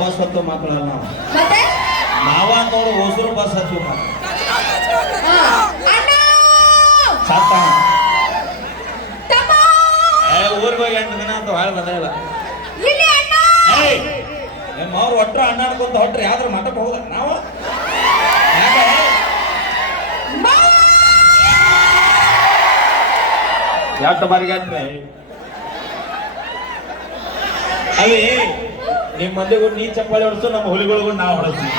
Bus ಹತ್ತು ಮಾತಾಡಲ್ಲ ನಾವು. ನಾವ ಅಂತವ್ರು ಹೊಸರು ಬಸ್ ಹತ್ತು ಸತ್ತ? ಊರಿಗೆ ಹೋಗಿ ಎಂಟು ದಿನ ಅಂತ ಹಾಳು ಬಂದಿಲ್ಲ ನಿಮ್ಮ ಅವ್ರು ಒಟ್ಟರು ಅಣ್ಣ ಅನ್ಕೊಂತ ಹೊಟ್ರಿ ಯಾವ್ದ್ರ ಮಠಕ್ಕೆ ಹೋಗ ನಾವು. ಎಷ್ಟು ಬಾರಿಗೆ ಅವಿ ನಿಮ್ಮ ಮಂದಿಗೂ ನೀ ಚಪ್ಪಾಳಿ ಹೊಡಿಸು ನಮ್ಮ ಹುಲಿಗಳಿಗೂ ನಾವು ಹೊಡ್ಸ್ತೀವಿ.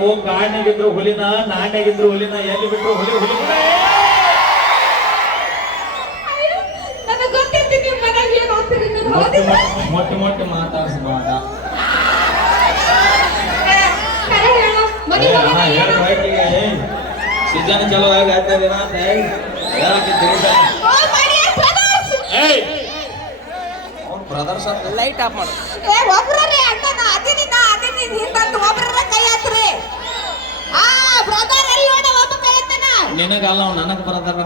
ಓ ಕಾಡ್ನಾಗಿದ್ರು ಹುಲಿನ ನಾಣ್ಯಾಗಿದ್ರು ಹುಲಿನ ಎಲ್ಲಿ ಬಿಟ್ರು ಹುಲಿ ಹುಲಿ ಮೊಟ್ಟ ಮೊಟ್ಟ ಮಾತಾಡ್ಸ್ಬಾರ್ದ. ಸೀಸನ್ ಚಲೋ ಆಗಿ ಆಗ್ತದೇನ ದಿನ ಅಂತ. ಅಂತ ಲೈಟ್ ಆಫ್ ಮಾಡು ಅಣ್ಣ, ನಿನಗಲ್ಲ ಅವ್ನು ನನಗೆ ಬರದಾರ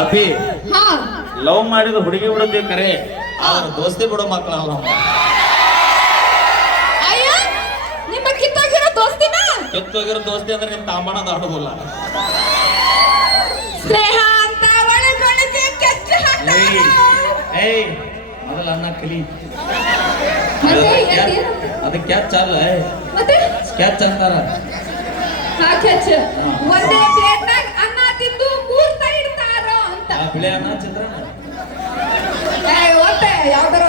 ಅಭಿ ಲವ್ ಮಾಡಿದ ಹುಡುಗಿ ಬಿಡುತ್ತೆ ಕರೆ. ಅವ್ರ ದೋಸ್ತಿ ಬಿಡೋ ಮಕ್ಕಳಲ್ಲ ನಿಮ್ಮ ಕಿತ್ತೋಗಿರೋ ದೋಸ್ತಿನ? ಕಿತ್ತೋಗಿರೋ ದೋಸ್ತಿ ಅಂದ್ರೆ ನಿಮ್ ತಾಂಬಣ ದಾಟೋದಿಲ್ಲ. ಸ್ನೇಹ ಅಂತ ಒಳಗೊಳಗೆ ಕೆಚ್ಚ ಏಯ್ ಮೊದಲ ಅನ್ನ ಕಲಿ. ಮತ್ತೆ ಅದೇನು? ಅದು ಕ್ಯಾಚ್ ಅಲ್ಲ ಕ್ಯಾಚ್ ಅಂತಾರ? ಹಾ ಒಂದೇ ಪ್ಲೇಟ್ನಾಗ ಅನ್ನ ತಿಂದು ಮೂರ್ ಇಡ್ತಾರ ಅಂತ. ಆ ಬಿಳಿ ಅನ್ನ ಚಿತ್ರಾನ್ನ ಏ, ಒಟ್ಟೆ ಯಾವ್ದಾರ